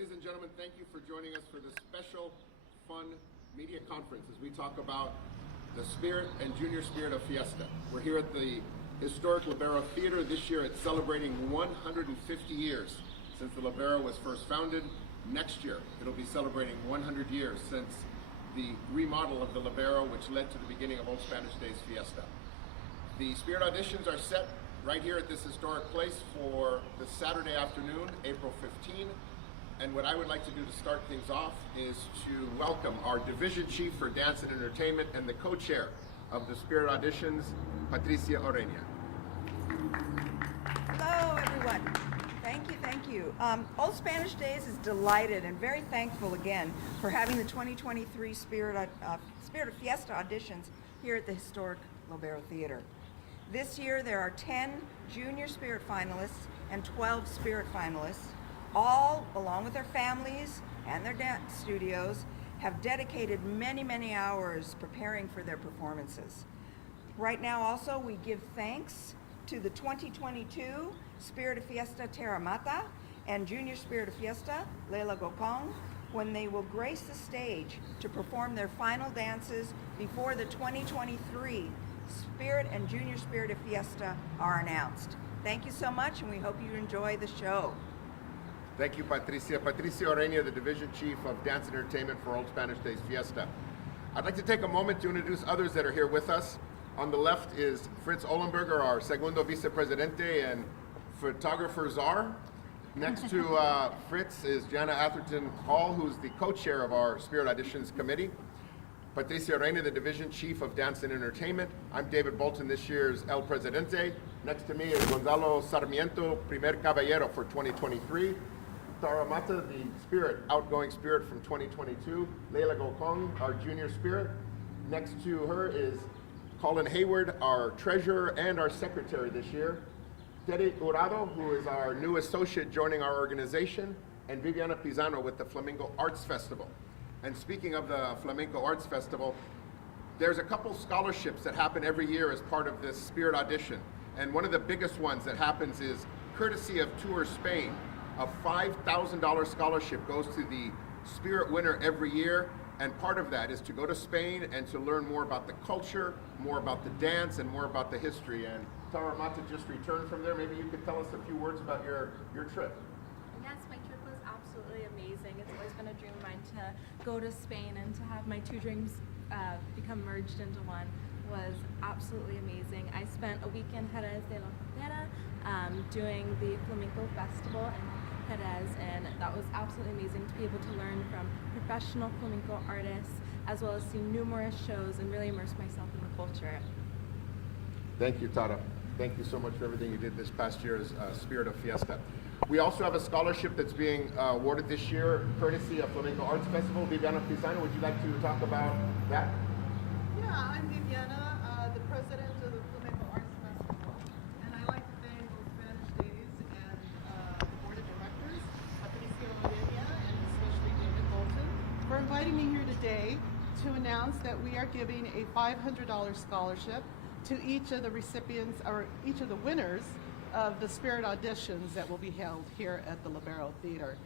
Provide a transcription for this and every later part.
Ladies and gentlemen, thank you for joining us for this special, fun media conference as we talk about the spirit and junior spirit of Fiesta. We're here at the historic Libero Theater. This year it's celebrating 150 years since the Libero was first founded. Next year it'll be celebrating 100 years since the remodel of the Libero, which led to the beginning of Old Spanish Days Fiesta. The spirit auditions are set right here at this historic place for the Saturday afternoon, April 15. And what I would like to do to start things off is to welcome our division chief for dance and entertainment and the co-chair of the spirit auditions, Patricia Orenia. Hello, everyone. Thank you. Old Spanish Days is delighted and very thankful again for having the 2023 Spirit of Fiesta auditions here at the historic Libero Theater. This year there are 10 junior spirit finalists and 12 spirit finalists. All, along with their families and their dance studios, have dedicated many hours preparing for their performances. Right now also we give thanks to the 2022 Spirit of Fiesta Terramata and Junior Spirit of Fiesta Leila Gokong when they will grace the stage to perform their final dances before the 2023 Spirit and Junior Spirit of Fiesta are announced. Thank you so much, and we hope you enjoy the show. Thank you, Patricia. Patricia Orenia, the Division Chief of Dance and Entertainment for Old Spanish Days Fiesta. I'd like to take a moment to introduce others that are here with us. On the left is Fritz Ohlenberger, our Segundo Vicepresidente and photographer czar. Next to Fritz is Jana Atherton Hall, who's the co-chair of our Spirit Auditions Committee. Patricia Orenia, the Division Chief of Dance and Entertainment. I'm David Bolton, this year's El Presidente. Next to me is Gonzalo Sarmiento, Primer Caballero for 2023. Tara Mata, the outgoing spirit from 2022. Leila Gokong, our junior spirit. Next to her is Colin Hayward, our treasurer and our secretary this year. Tere Urado, who is our new associate joining our organization. And Viviana Pisano with the Flamenco Arts Festival. And speaking of the Flamenco Arts Festival, there's a couple scholarships that happen every year as part of this spirit audition. And one of the biggest ones that happens is courtesy of Tour Spain. A $5,000 scholarship goes to the spirit winner every year, and part of that is to go to Spain and to learn more about the culture, more about the dance, and more about the history. And Tara Mata just returned from there. Maybe you could tell us a few words about your trip. Yes, my trip was absolutely amazing. It's always been a dream of mine to go to Spain, and to have my two dreams become merged into one was absolutely amazing. I spent a week in Jerez de la Frontera doing the Flamenco Festival in Jerez, and that was absolutely amazing to be able to learn from professional flamenco artists as well as see numerous shows and really immerse myself in the culture. Thank you, Tara. Thank you so much for everything you did this past year as Spirit of Fiesta. We also have a scholarship that's being awarded this year, courtesy of Flamenco Arts Festival. Viviana Pisano, would you like to talk about that? Yeah, I'm Viviana, the president of the Flamenco Arts Festival, and I'd like to thank Old Spanish Days and the board of directors, Patricia Orenia, and especially David Bolton, for inviting me here today to announce that we are giving a $500 scholarship to each of the recipients, or each of the winners of the Spirit auditions that will be held here at the Libero Theater.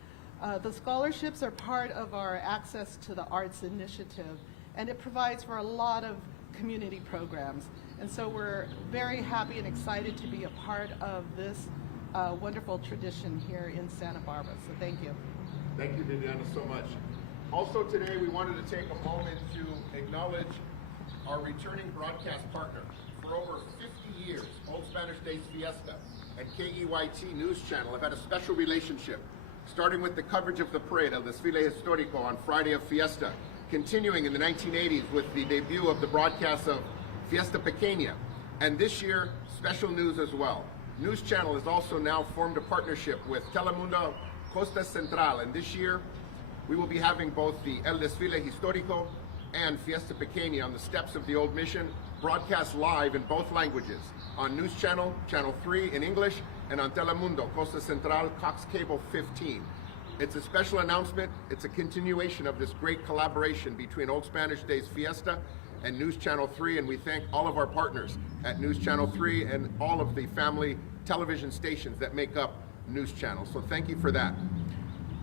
The scholarships are part of our Access to the Arts initiative, and it provides for a lot of community programs. And so we're very happy and excited to be a part of this wonderful tradition here in Santa Barbara. So thank you. Thank you, Viviana, so much. Also today, we wanted to take a moment to acknowledge our returning broadcast partner. For over 50 years, Old Spanish Days Fiesta and KEYT News Channel have had a special relationship, starting with the coverage of the parade, El Desfile Histórico, on Friday of Fiesta, continuing in the 1980s with the debut of the broadcast of Fiesta Pequeña, and this year, special news as well. News Channel has also now formed a partnership with Telemundo Costa Central, and this year we will be having both the El Desfile Histórico and Fiesta Pequeña on the steps of the Old Mission, broadcast live in both languages on News Channel, Channel 3 in English, and on Telemundo Costa Central, Cox Cable 15. It's a special announcement. It's a continuation of this great collaboration between Old Spanish Days Fiesta and News Channel 3, and we thank all of our partners at News Channel 3 and all of the family television stations that make up News Channel. So thank you for that.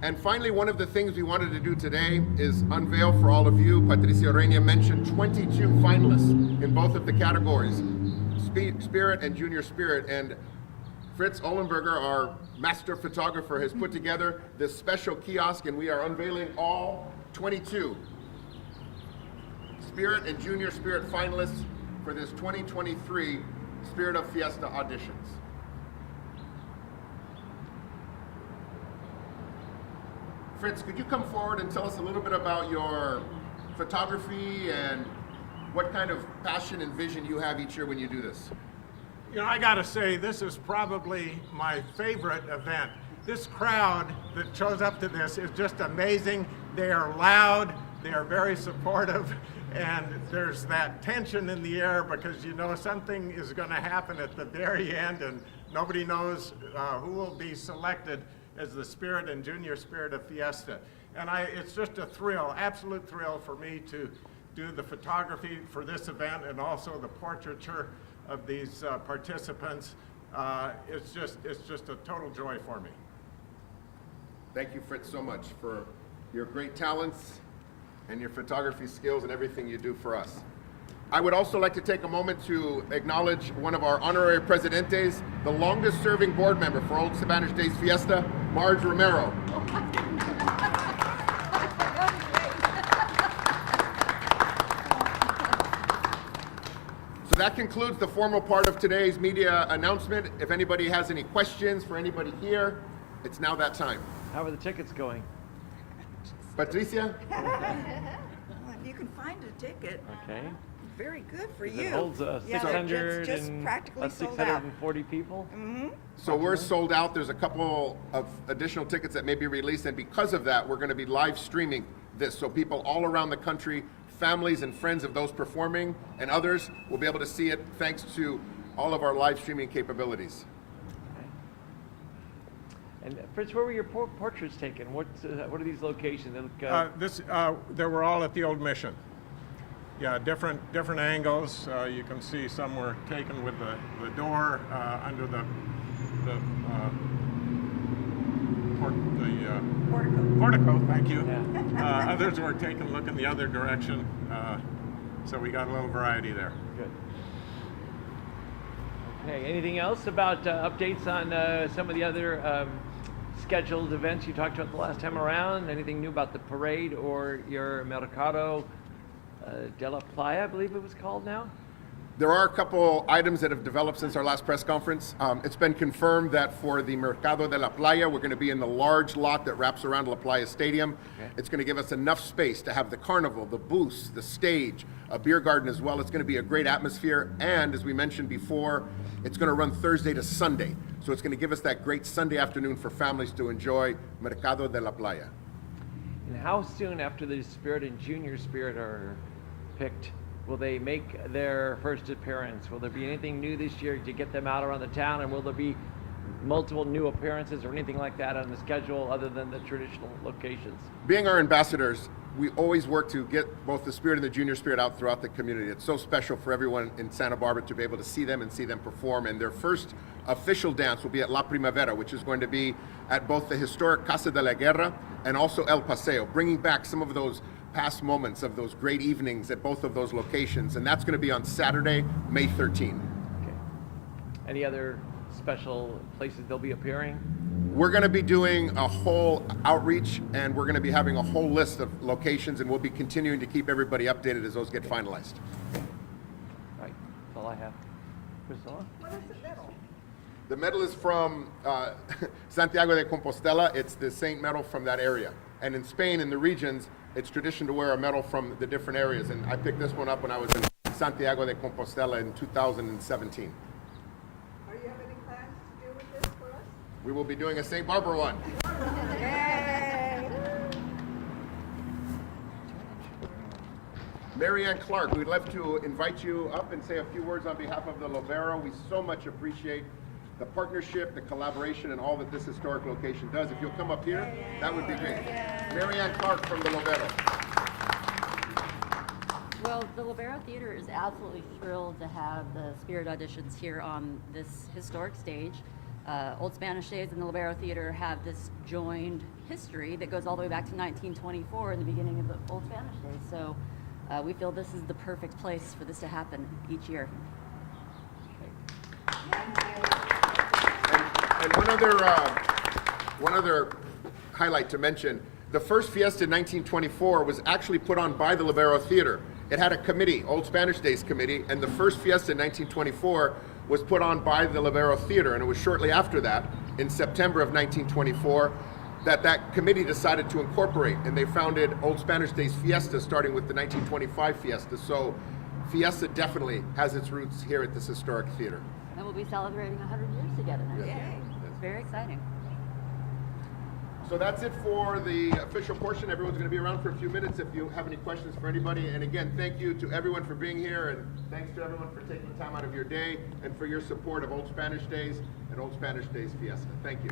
And finally, one of the things we wanted to do today is unveil for all of you. Patricia Orenia mentioned 22 finalists in both of the categories, Spirit and Junior Spirit. And Fritz Ohlenberger, our master photographer, has put together this special kiosk, and we are unveiling all 22 Spirit and Junior Spirit finalists for this 2023 Spirit of Fiesta auditions. Fritz, could you come forward and tell us a little bit about your photography and what kind of passion and vision you have each year when you do this? You know, I gotta say, this is probably my favorite event. This crowd that shows up to this is just amazing. They are loud, they are very supportive, and there's that tension in the air because you know something is gonna happen at the very end and nobody knows who will be selected as the Spirit and Junior Spirit of Fiesta. And it's just a thrill, absolute thrill for me to do the photography for this event and also the portraiture of these participants. It's just a total joy for me. Thank you, Fritz, so much for your great talents and your photography skills and everything you do for us. I would also like to take a moment to acknowledge one of our honorary presidentes, the longest serving board member for Old Spanish Days Fiesta, Marge Romero. So that concludes the formal part of today's media announcement. If anybody has any questions for anybody here, it's now that time. How are the tickets going? Patricia? You can find a ticket. Okay. Very good for It you. holds they're 600 just and practically sold out. 640 people. So we're sold out. There's a couple of additional tickets that may be released, and because of that, we're going to be live streaming this. So people all around the country, families and friends of those performing and others will be able to see it thanks to all of our live streaming capabilities. And Fritz, where were your portraits taken? What are these locations? They look, They were all at the old mission. Yeah, different angles. You can see some were taken with the door under the portico. Thank you. Yeah. Others were taken looking the other direction. So we got a little variety there. Good. Okay. Anything else about updates on some of the other scheduled events you talked about the last time around? Anything new about the parade or your Mercado de la Playa, I believe it was called now? There are a couple items that have developed since our last press conference. It's been confirmed that for the Mercado de la Playa, we're going to be in the large lot that wraps around La Playa Stadium. Okay. It's going to give us enough space to have the carnival, the booths, the stage, a beer garden as well. It's going to be a great atmosphere, and as we mentioned before, it's going to run Thursday to Sunday. So it's going to give us that great Sunday afternoon for families to enjoy Mercado de la Playa. And how soon after the Spirit and Junior Spirit are picked will they make their first appearance? Will there be anything new this year to get them out around the town, and will there be multiple new appearances or anything like that on the schedule other than the traditional locations? Being our ambassadors, we always work to get both the Spirit and the Junior Spirit out throughout the community. It's so special for everyone in Santa Barbara to be able to see them and see them perform. And their first official dance will be at La Primavera, which is going to be at both the historic Casa de la Guerra and also El Paseo, bringing back some of those past moments of those great evenings at both of those locations. And that's going to be on Saturday, May 13. Okay. Any other special places they'll be appearing? We're going to be doing a whole outreach, and we're going to be having a whole list of locations, and we'll be continuing to keep everybody updated as those get finalized. Right, that's all I have. Priscilla? What is the medal? The medal is from Santiago de Compostela. It's the saint medal from that area. And in Spain, in the regions, it's tradition to wear a medal from the different areas. And I picked this one up when I was in Santiago de Compostela in 2017. Are you have any plans to do with this for us? We will be doing a St. Barbara one. Yay! Mary Ann Clark, we'd love to invite you up and say a few words on behalf of the Lobero. We so much appreciate the partnership, the collaboration, and all that this historic location does. If you'll come up here, that would be great. Mary Ann Clark from the Lobero. Well, the Libero Theater is absolutely thrilled to have the Spirit auditions here on this historic stage. Old Spanish Days and the Libero Theater have this joined history that goes all the way back to 1924 and the beginning of the Old Spanish Days. So we feel this is the perfect place for this to happen each year. And one other highlight to mention, the first Fiesta in 1924 was actually put on by the Libero Theater. It had a committee, Old Spanish Days Committee, and the first Fiesta in 1924 was put on by the Libero Theater, and it was shortly after that, in September of 1924, that committee decided to incorporate, and they founded Old Spanish Days Fiesta, starting with the 1925 Fiesta. So Fiesta definitely has its roots here at this historic theater. And we'll be celebrating 100 years together next Yes. year. Yes. It's very exciting. So that's it for the official portion. Everyone's going to be around for a few minutes if you have any questions for anybody. And again, thank you to everyone for being here, and thanks to everyone for taking time out of your day and for your support of Old Spanish Days and Old Spanish Days Fiesta. Thank you.